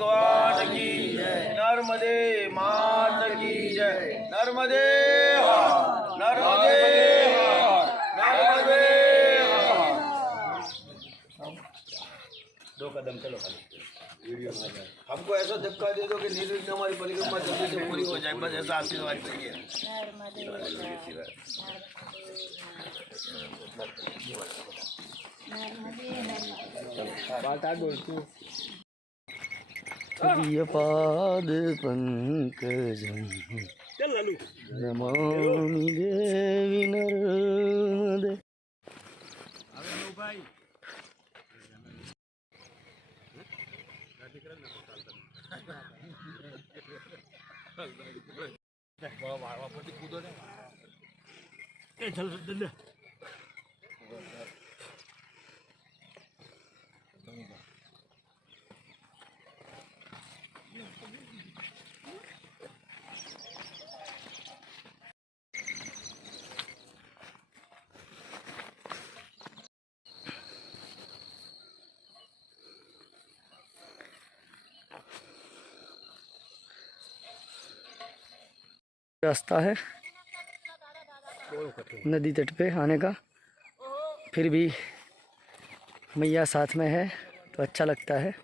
भगवान की जय। नर्मदे मात की जय। नर्मदे हर, नर्मदे हर, नर्मदे हर। दो कदम चलो खाली वीडियो में आ जाए। हमको ऐसा धक्का दे दो कि निर्विघ्न हमारी परिक्रमा जल्दी से पूरी हो जाए, बस ऐसा आशीर्वाद चाहिए। पाद पंकजं नमामि देवी नर्मदे। रास्ता है नदी तट पे आने का, फिर भी मैया साथ में है तो अच्छा लगता है।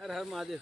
हर हर महादेव।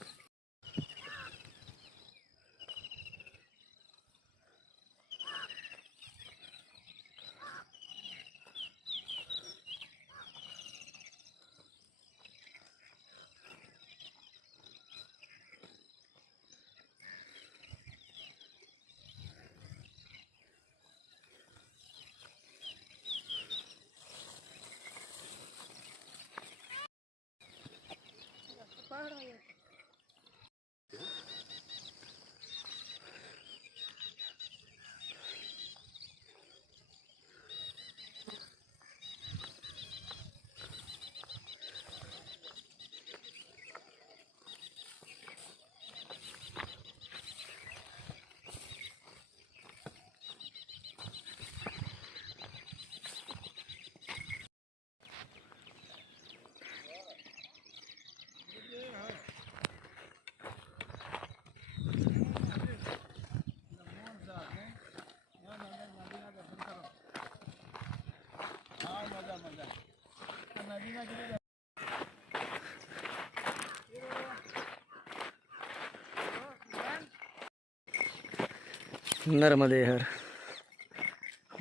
नर्मदे हर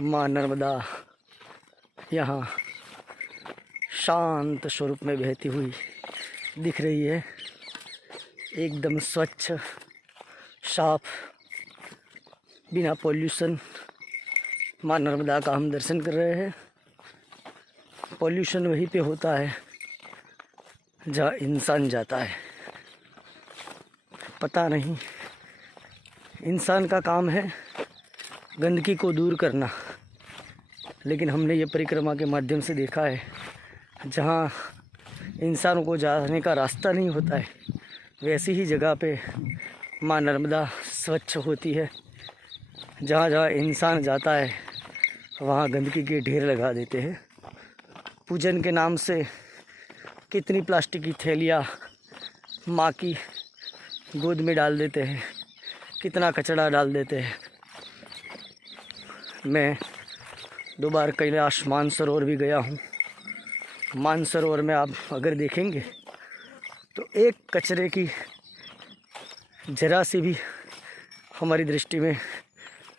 माँ नर्मदा यहाँ शांत स्वरूप में बहती हुई दिख रही है, एकदम स्वच्छ साफ, बिना पॉल्यूशन। माँ नर्मदा का हम दर्शन कर रहे हैं। पॉल्यूशन वहीं पे होता है जहाँ इंसान जाता है। पता नहीं, इंसान का काम है गंदगी को दूर करना, लेकिन हमने ये परिक्रमा के माध्यम से देखा है जहाँ इंसानों को जाने का रास्ता नहीं होता है, वैसी ही जगह पे माँ नर्मदा स्वच्छ होती है। जहाँ जहाँ इंसान जाता है वहाँ गंदगी के ढेर लगा देते हैं। पूजन के नाम से कितनी प्लास्टिक की थैलियाँ माँ की गोद में डाल देते हैं, कितना कचरा डाल देते हैं। मैं 2 बार कैलाश मानसरोवर भी गया हूँ। मानसरोवर में आप अगर देखेंगे तो एक कचरे की जरा सी भी हमारी दृष्टि में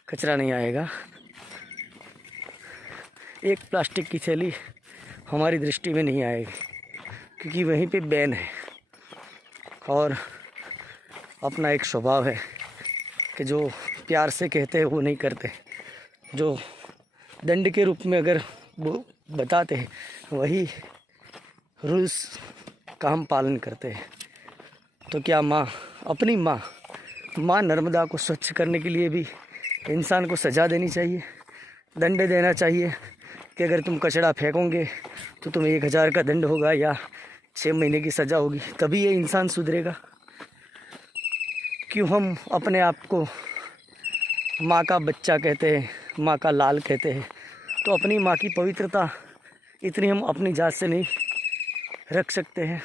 कचरा नहीं आएगा। एक प्लास्टिक की थैली हमारी दृष्टि में नहीं आएगी। क्योंकि वहीं पे बैन है। और अपना एक स्वभाव है कि जो प्यार से कहते हैं वो नहीं करते, जो दंड के रूप में अगर वो बताते हैं वही रूल्स का हम पालन करते हैं। तो क्या अपनी माँ नर्मदा को स्वच्छ करने के लिए भी इंसान को सज़ा देनी चाहिए, दंड देना चाहिए कि अगर तुम कचरा फेंकोगे तो तुम्हें 1000 का दंड होगा या 6 महीने की सज़ा होगी, तभी ये इंसान सुधरेगा। क्यों हम अपने आप को माँ का बच्चा कहते हैं, माँ का लाल कहते हैं? तो अपनी माँ की पवित्रता इतनी हम अपनी जात से नहीं रख सकते हैं।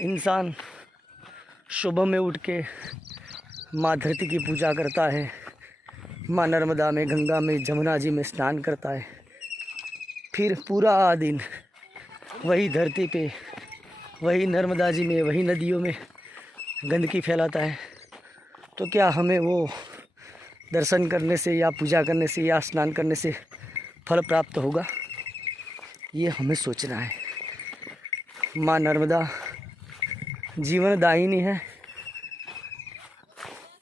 इंसान सुबह में उठ के माँ धरती की पूजा करता है, माँ नर्मदा में, गंगा में, जमुना जी में स्नान करता है, फिर पूरा दिन वही धरती पे, वही नर्मदा जी में, वही नदियों में गंदगी फैलाता है। तो क्या हमें वो दर्शन करने से या पूजा करने से या स्नान करने से फल प्राप्त होगा? ये हमें सोचना है। माँ नर्मदा जीवनदायिनी है,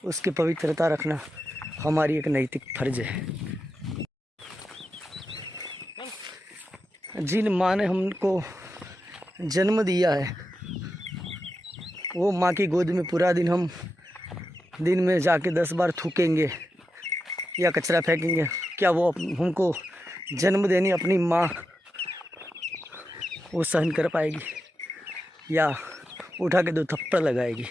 उसकी पवित्रता रखना हमारी एक नैतिक फर्ज है। जिन माँ ने हमको जन्म दिया है वो माँ की गोद में पूरा दिन हम दिन में जाके 10 बार थूकेंगे या कचरा फेंकेंगे, क्या वो हमको जन्म देनी अपनी माँ वो सहन कर पाएगी या उठा के 2 थप्पड़ लगाएगी?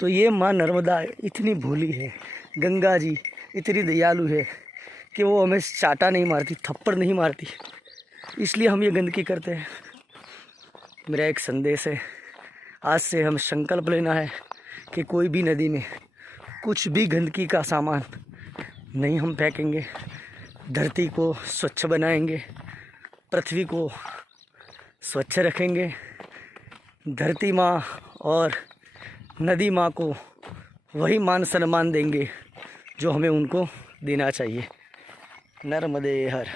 तो ये माँ नर्मदा इतनी भोली है, गंगा जी इतनी दयालु है कि वो हमें चाटा नहीं मारती, थप्पड़ नहीं मारती, इसलिए हम ये गंदगी करते हैं। मेरा एक संदेश है, आज से हम संकल्प लेना है कि कोई भी नदी में कुछ भी गंदगी का सामान नहीं हम फेंकेंगे, धरती को स्वच्छ बनाएंगे, पृथ्वी को स्वच्छ रखेंगे, धरती माँ और नदी माँ को वही मान सम्मान देंगे जो हमें उनको देना चाहिए। नर्मदे हर।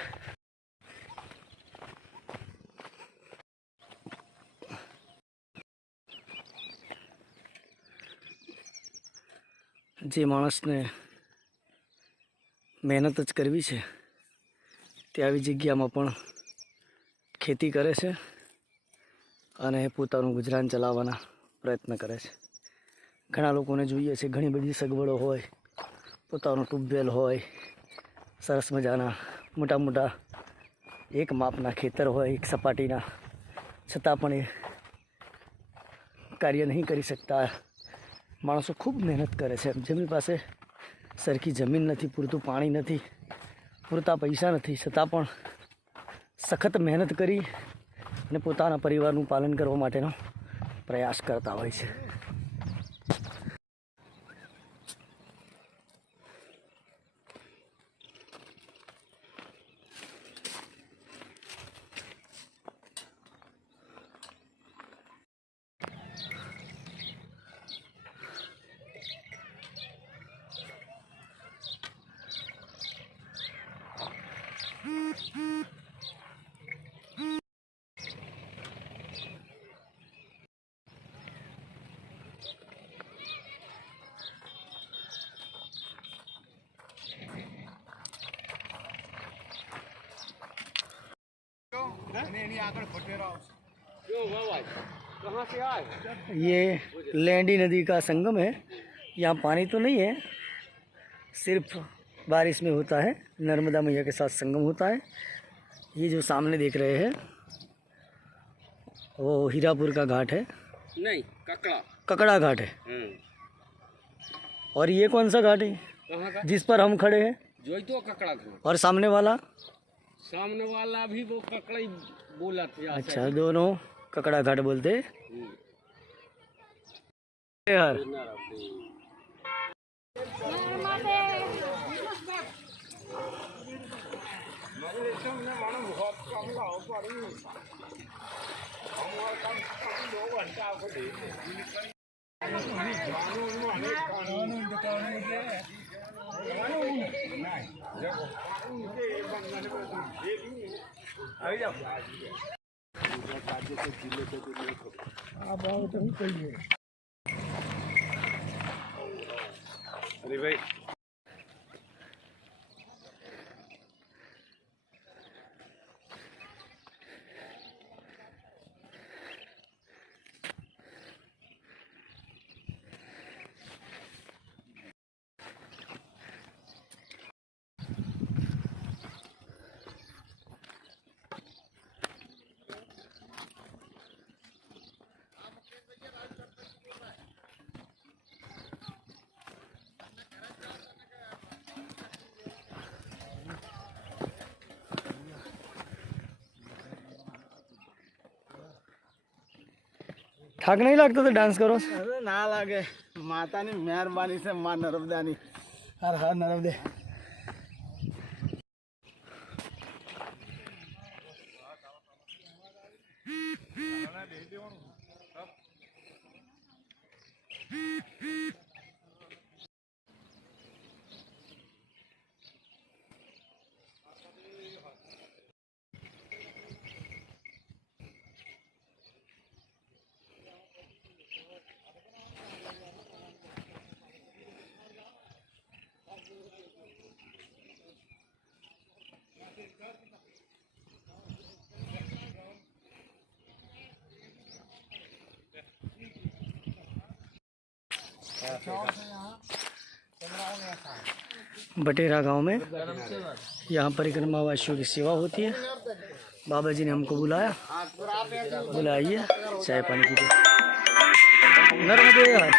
જે માણસને મહેનત જ કરવી છે તે આવી જગ્યામાં પણ ખેતી કરે છે અને પોતાનું ગુજરાન ચલાવવાના પ્રયત્ન કરે છે। ઘણા લોકોને જોઈએ છે ઘણી બધી સગવડો હોય, પોતાનું ટ્યુબવેલ હોય, સરસ મજાના મોટા મોટા એક માપના ખેતર હોય, એક સપાટીના, છતાં પણ એ કાર્ય નહીં કરી શકતા। માણસો ખૂબ મહેનત કરે છે, જેમની પાસે સરખી જમીન નથી, પૂરતું પાણી નથી, પૂરતા પૈસા નથી, છતાં પણ સખત મહેનત કરી અને પોતાના પરિવારનું પાલન કરવા માટેનો પ્રયાસ કરતા હોય છે। ये लैंडी नदी का संगम है। यहाँ पानी तो नहीं है, सिर्फ बारिश में होता है, नर्मदा मैया के साथ संगम होता है। ये जो सामने देख रहे हैं वो हीरापुर का घाट है, नहीं ककड़ा घाट है। और ये कौन सा घाट है कहाँ का? जिस पर हम खड़े हैं? जो तो ककड़ा घाट। और सामने वाला भी वो ककड़ा ही बोला था। अच्छा, दोनों ककड़ा घाट बोलते हैं। यार આવી જાઓ અરે ભાઈ થાક નહીં લાગતો તો ડાન્સ કરો? અરે ના લાગે, માતાની મહેરબાની છે, માં નર્મદાની. હર હર નર્મદે. बटेरा गांव में यहाँ परिक्रमा वासियों की सेवा होती है। बाबा जी ने हमको बुलाया, बुलाइए चाय पानी पीजिए। नर्मदे हर।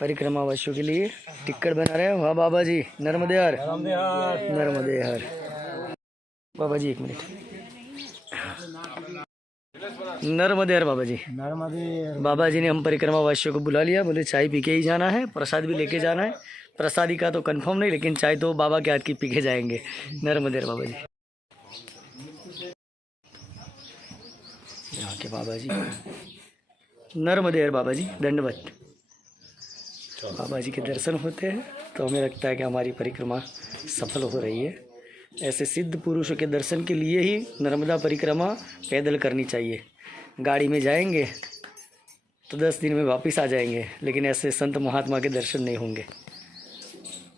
परिक्रमा वासियों के लिए टिकट बना रहे हैं। वाह बाबा जी, नर्मदे हर, नर्मदे हर। बाबा जी एक मिनट, नर्मदे हर बाबा जी। नर्मदे. बाबा जी ने हम परिक्रमा वासियों को बुला लिया, बोले चाय पी के ही जाना है, प्रसाद भी लेके जाना है। प्रसादी का तो कंफर्म नहीं, लेकिन चाय तो बाबा के हाथ की पी के जाएंगे। नर्मदे हर बाबा जी। यहाँ के बाबा जी, नर्मदे हर बाबा जी, दंडवत। बाबा जी के दर्शन होते हैं तो हमें लगता है कि हमारी परिक्रमा सफल हो रही है। ऐसे सिद्ध पुरुषों के दर्शन के लिए ही नर्मदा परिक्रमा पैदल करनी चाहिए। गाड़ी में जाएंगे तो 10 दिन में वापस आ जाएंगे, लेकिन ऐसे संत महात्मा के दर्शन नहीं होंगे।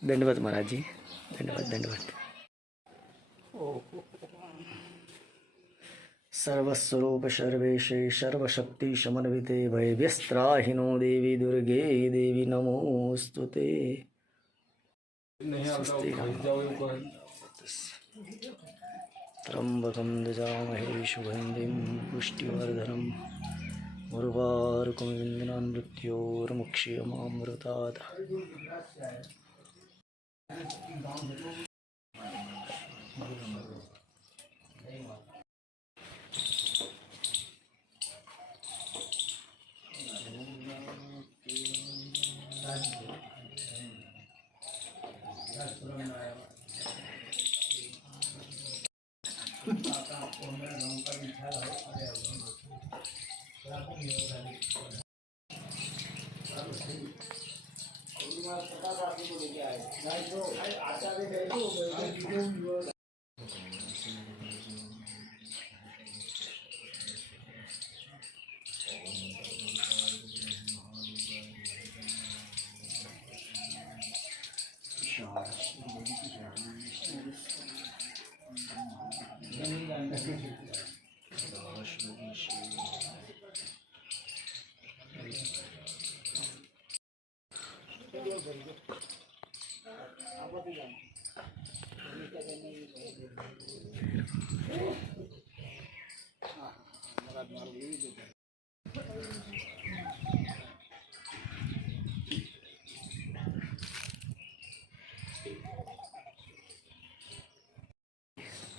दंडवत महाराज जी, दंडवत दंडवत। सर्वस्वरूप सर्वेशे सर्वशक्ति समन्विते भयव्यस्त्राहिनो देवी दुर्गे देवी नमोस्तुते। त्र्यंबकं यजामहे शुभंदिं पुष्टिवर्धनम् उर्वारुकमिन्द्रान् मृत्योर्मुक्षीयमामृतात्।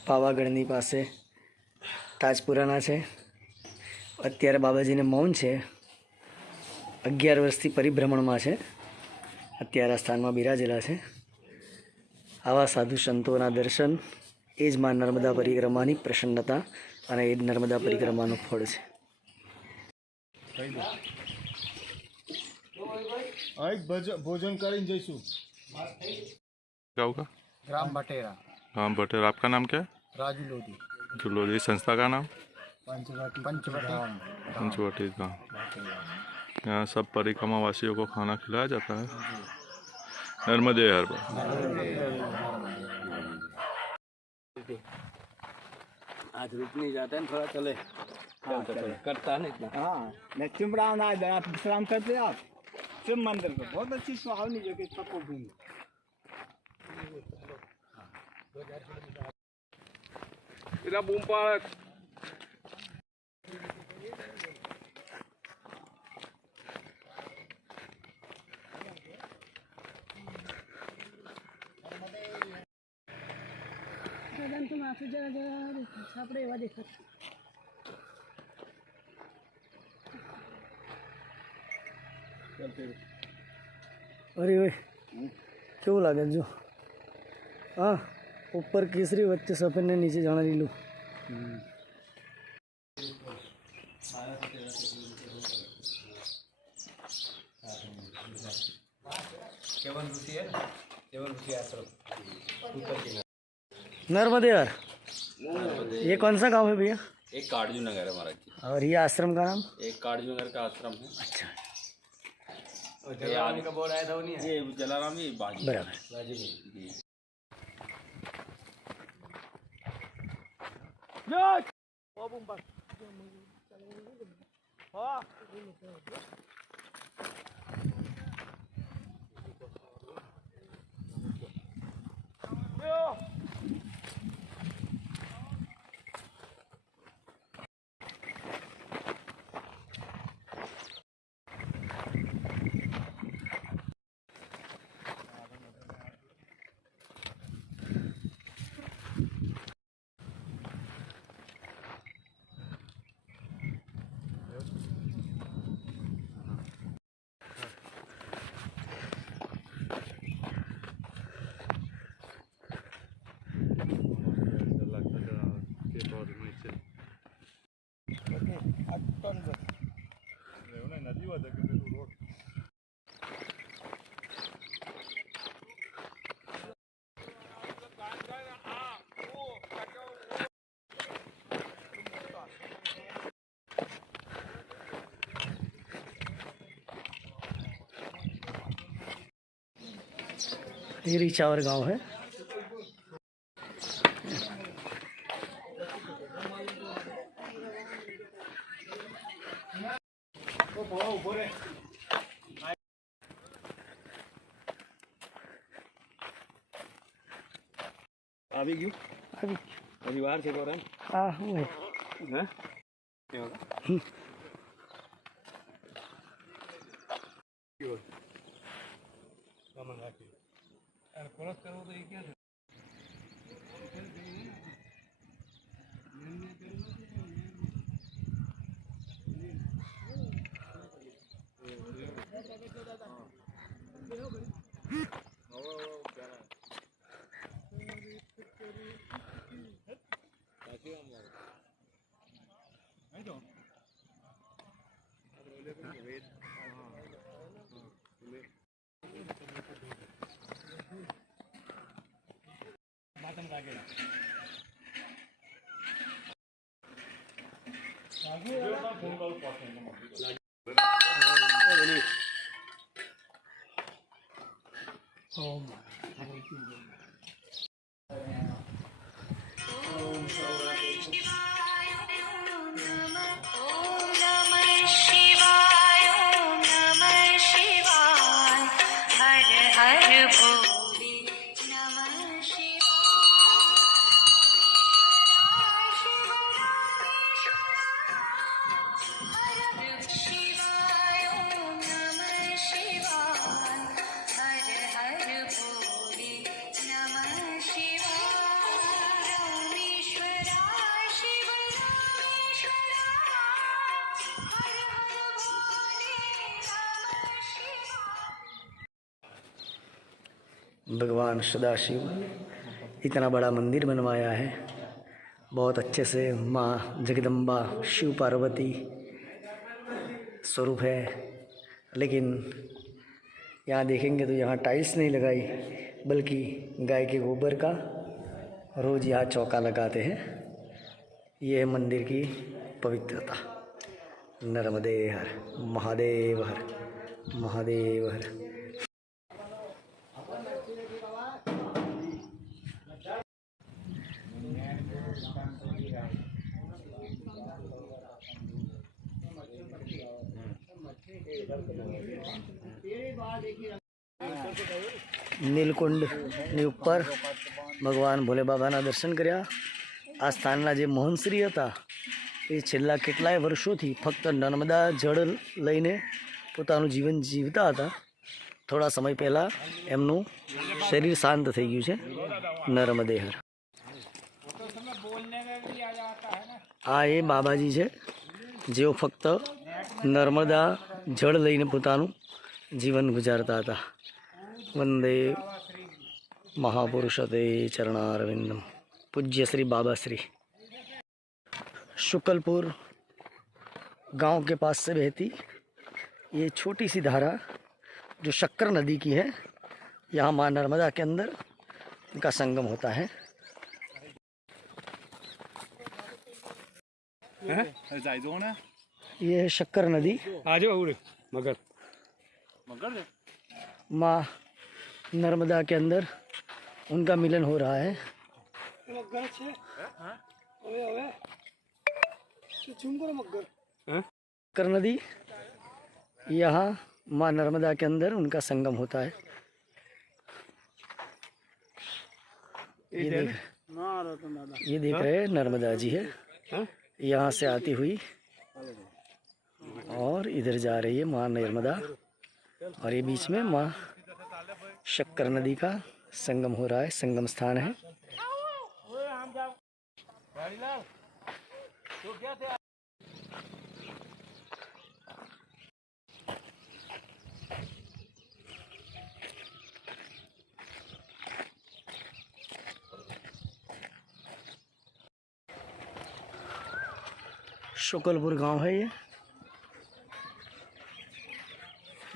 પાવાગઢની પાસે તાજપુરાના છે. અત્યારે બાબાજીને મૌન છે. 11 વર્ષથી પરિભ્રમણમાં છે. અત્યારે આ સ્થાનમાં બિરાજેલા છે. આવા સાધુ સંતોના દર્શન એ જ માં નર્મદા પરિક્રમાની પ્રસન્નતા અને એ જ નર્મદા પરિક્રમાનું ફળ છે. ભોજન કરીને જઈશું. गाँव का ગ્રામ બટેરા. राम पटेल। आपका नाम क्या है? राजू लोधी। जो लोधी संस्था का नाम? पंचवटी। पंचवटी का। यहाँ सब परिक्रमा वासियों को खाना खिलाया जाता है। नर्मदे हर बार। आज रुक नहीं जाते हैं, थोड़ा चले करता है ना इतना। हाँ, मैं चिमरान आए थे, आप विश्राम करते आप शिव मंदिर पे। बहुत अच्छी सुहावनी जगह, सबको घूमी। इधर बूम पर अरे ओए क्यों लगे जो हाँ ऊपर केसरी बच्चे सफेद ने नीचे जाना नहीं लो। नर्मदे यार, ये कौन सा गांव है भैया? एक काटजू नगर है महाराज जी। और ये आश्रम का नाम? एक काटजू नगर का आश्रम है। अच्छा, जलाराम का बोर्ड आया था वो नहीं है? ये जलाराम ही बाजी बराबर। जी। ये रिचावर गांव है। अभी क्यों? अभी बाहर से बोल रहे हैं। हाँ वो है। हैं? क्या होगा? भगवान सदाशिव इतना बड़ा मंदिर बनवाया है, बहुत अच्छे से। माँ जगदम्बा शिव पार्वती स्वरूप है, लेकिन यहाँ देखेंगे तो यहाँ टाइल्स नहीं लगाई, बल्कि गाय के गोबर का रोज़ यहाँ चौका लगाते हैं। ये है मंदिर की पवित्रता। नर्मदे हर, महादेव हर, महादेव हर। નીલકુંડ ની ઉપર ભગવાન ભોલે બાબાના દર્શન કર્યા। આ સ્થાનના જે મોહનશ્રી હતા એ છેલ્લા કેટલાય વર્ષોથી ફક્ત નર્મદા જળ લઈને પોતાનું જીવન જીવતા હતા। થોડા સમય પહેલાં એમનું શરીર શાંત થઈ ગયું છે। નર્મદે હર। આ એ બાબાજી છે જેઓ ફક્ત નર્મદા જળ લઈને પોતાનું જીવન ગુજારતા હતા। वंदे महापुरुष ते चरणारविंदम। पूज्य श्री बाबा श्री। शुक्लपुर गांव के पास से बहती ये छोटी सी धारा जो शक्कर नदी की है, यहाँ माँ नर्मदा के अंदर इनका संगम होता है। ये है शक्कर नदी। मगर माँ नर्मदा के अंदर उनका मिलन हो रहा है। शक्कर नदी, यहाँ माँ नर्मदा के अंदर उनका संगम होता है। ये देख रहे हैं नर्मदा जी है, यहाँ से आती हुई और इधर जा रही है माँ नर्मदा, और ये बीच में माँ शक्कर नदी का संगम हो रहा है, संगम स्थान है। शुक्लपुर गांव है ये।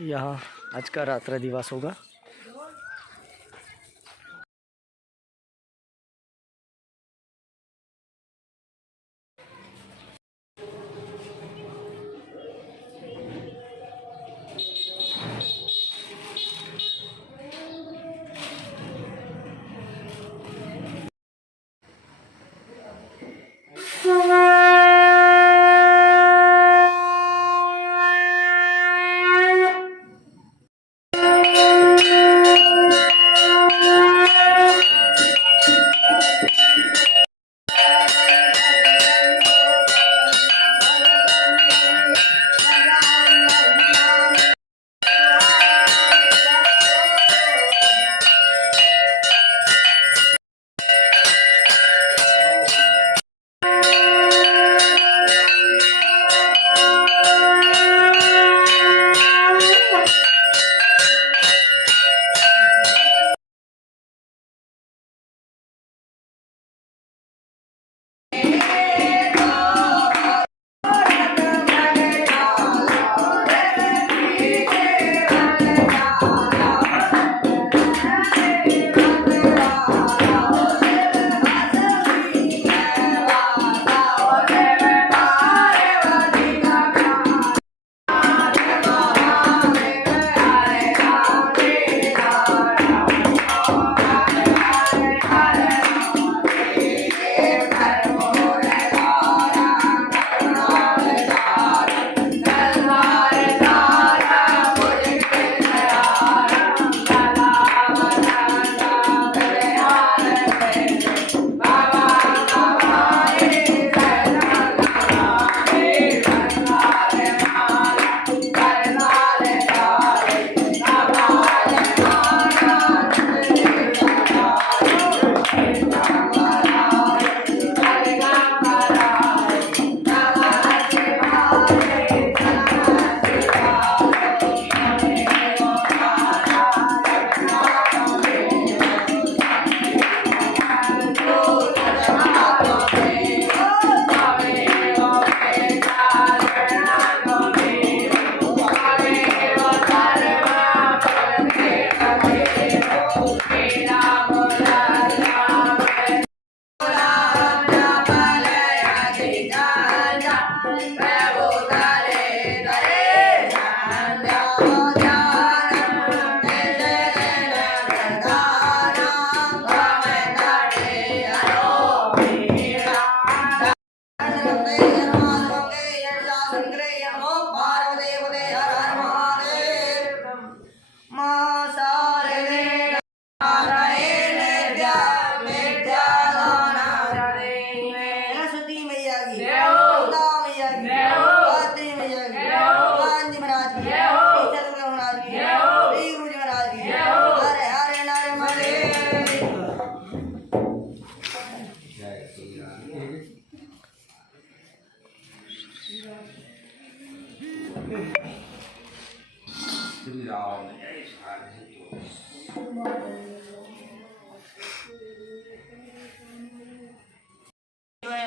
यहाँ आज का रात्रि दिवस होगा।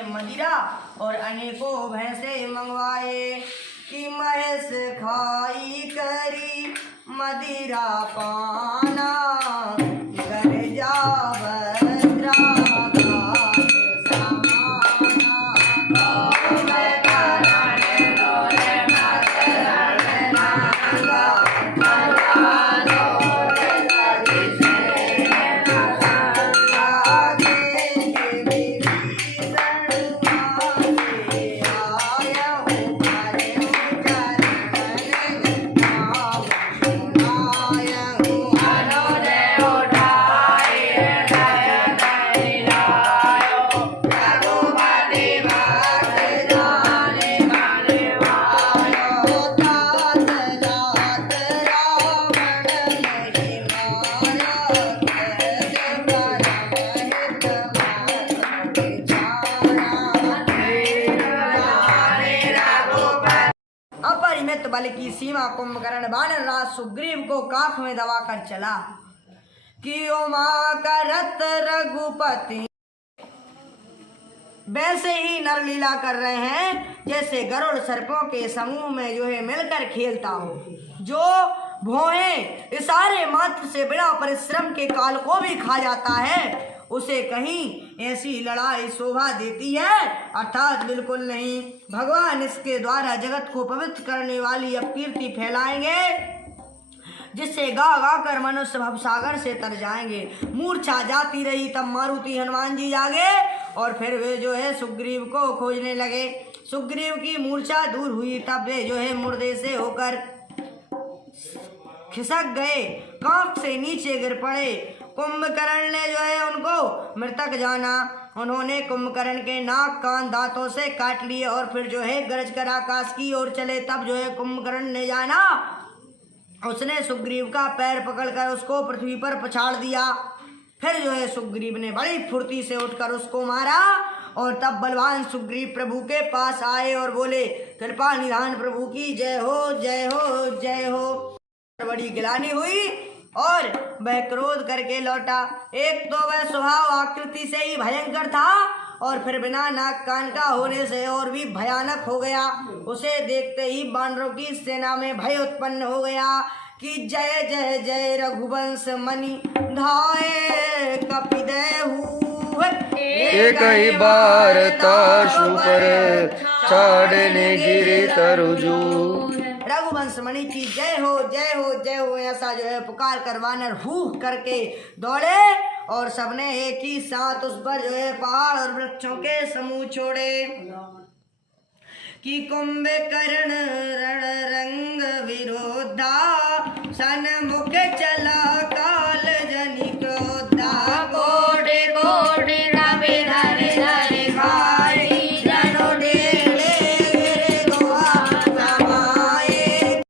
मदिरा और अनेकों भैंसे मंगवाए कि महेश खाई करी मदिरा पाना घर जावद्रा अपरिमित बल की सीमा कुंभकर्ण वानर राज सुग्रीव को काख में दबाकर चला कि उमा करत रघुपति वैसे ही नरलीला कर रहे हैं जैसे गरुड़ सर्पों के समूह में जो है मिलकर खेलता हो, जो भौहें इशारे मात्र से बिना परिश्रम के काल को भी खा जाता है, उसे कहीं ऐसी लड़ाई शोभा देती है? अर्थात बिल्कुल नहीं। भगवान इसके द्वारा जगत को पवित्र करने वाली अपकीर्ति फैलाएंगे जिससे गा गा कर मनुष्य भवसागर से तर जाएंगे। मूर्छा जाती रही तब मारुति हनुमान जी जागे और फिर वे जो है सुग्रीव को खोजने लगे। सुग्रीव की मूर्छा दूर हुई तब वे जो है मुर्दे से होकर खिसक गए, कांख से नीचे गिर पड़े। कुंभकर्ण ने जो है उनको मृतक जाना। उन्होंने कुंभकर्ण के नाक कान दांतों से काट लिए और फिर जो है गरज कर आकाश की ओर चले। तब जो है कुंभकर्ण ने जाना, उसने सुग्रीव का पैर पकड़कर उसको पृथ्वी पर पछाड़ दिया। फिर जो है सुग्रीव ने बड़ी फुर्ती से उठकर उसको मारा और तब बलवान सुग्रीव प्रभु के पास आए और बोले, कृपा निधान प्रभु की जय हो, जय हो, जय हो। बड़ी गिलानी हुई और वह क्रोध करके लौटा। एक तो वह स्वभाव आकृति से ही भयंकर था और फिर बिना नाक कान का होने से और भी भयानक हो गया। उसे देखते ही वानरों की सेना में भय उत्पन्न हो गया कि जय जय जय रघुवंश मणि धाये कपिदेहु। एक ही बार ताशु पर चाड़ने गिरे तरुजू। रघुवंश मणि की जय हो, जय हो, जय हो, ऐसा जो है पुकार कर वानर हूह करके दौड़े और सबने एक ही साथ उस पर जो है पहाड़ और वृक्षों के समूह छोड़े कि कुंभकर्ण रण रंग विरोधा सन्मुख चला काल जनि क्रोधा। कोडे कोडे रवि धरे धरे भाई जनो डेले गोहा समाये।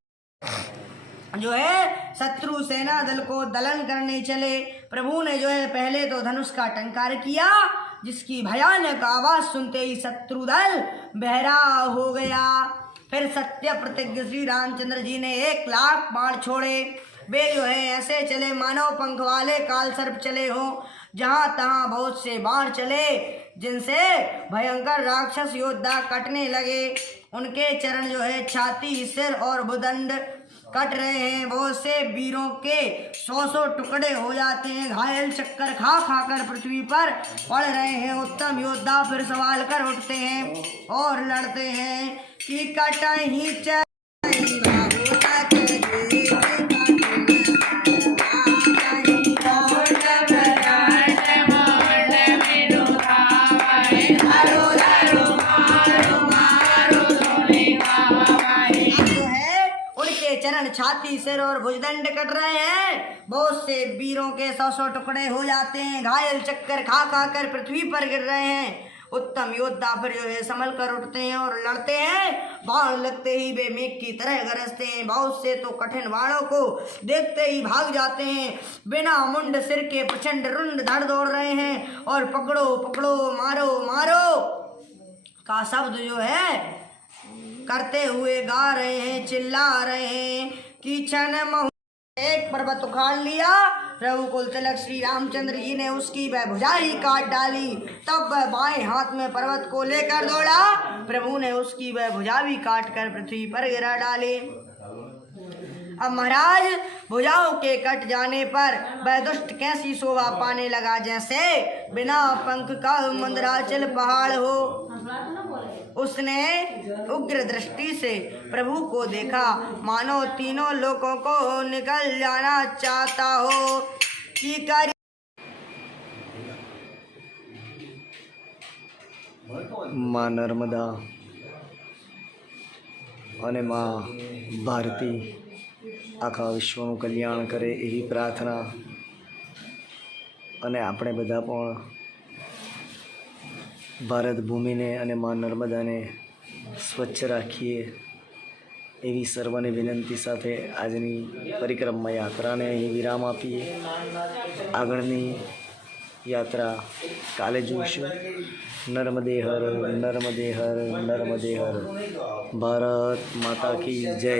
जो है शत्रु सेना दल को दलन करने चले। प्रभु ने जो है पहले तो धनुष का टंकार किया जिसकी भयानक आवाज सुनते ही शत्रु दल बहरा हो गया। फिर सत्य प्रतिज्ञ श्री रामचंद्र जी ने 1,00,000 बाण छोड़े। वे जो है ऐसे चले मानव पंख वाले काल सर्प चले हो, जहां तहां बहुत से बाण चले जिनसे भयंकर राक्षस योद्धा कटने लगे। उनके चरण जो है छाती, सिर और भुजदंड कट रहे हैं। बहुत से वीरों के 100 टुकड़े हो जाते हैं, घायल चक्कर खा खाकर पृथ्वी पर पड़ रहे हैं। उत्तम योद्धा फिर सवाल कर उठते हैं और लड़ते हैं कि कटहि चरण, छाती, सिर और भुजदंड कट रहे हैं। बहुत से वीरों के 100 टुकड़े हो जाते हैं, घायल चक्कर खा खा कर पृथ्वी पर गिर रहे हैं। उत्तम योद्धा फिर जो है संभल कर उठते हैं और लड़ते हैं। बाण लगते ही वे मेघ की तरह गरजते हैं। बहुत से तो कठिन बाणों को देखते ही भाग जाते हैं। बिना मुंड सिर के प्रचंड रुंड धड़ दौड़ रहे हैं और पकड़ो पकड़ो, मारो मारो का शब्द जो है करते हुए गा रहे हैं, चिल्ला रहे हैं कि क्षण एक पर्वत उखाड़ लिया। रघुकुल तिलक श्री रामचंद्र जी ने उसकी वह भुजा ही काट डाली। तब वह बाएं हाथ में पर्वत को लेकर दौड़ा। प्रभु ने उसकी वह भुजा भी काट कर पृथ्वी पर गिरा डाले। अब महाराज भुजाओं के कट जाने पर वह दुष्ट कैसी शोभा पाने लगा, जैसे बिना पंख का मंदराचल पहाड़ हो। उसने उग्र दृष्टि से प्रभु को देखा, मानो तीनों लोगों को निकल जाना चाहता हो कि कर माँ नर्मदा અને માં ભારતી આખા વિશ્વનું કલ્યાણ કરે એવી પ્રાર્થના, અને આપણે બધા પણ ભારત ભૂમિને અને માં નર્મદાને સ્વચ્છ રાખીએ એવી સર્વને વિનંતી સાથે આજની પરિક્રમા યાત્રાને અહીં વિરામ આપીએ. આગળની યાત્રા કાલે જોઈશું. નર્મદે હર, નર્મદે હર, નર્મદે હર. ભારત માતા કી જય.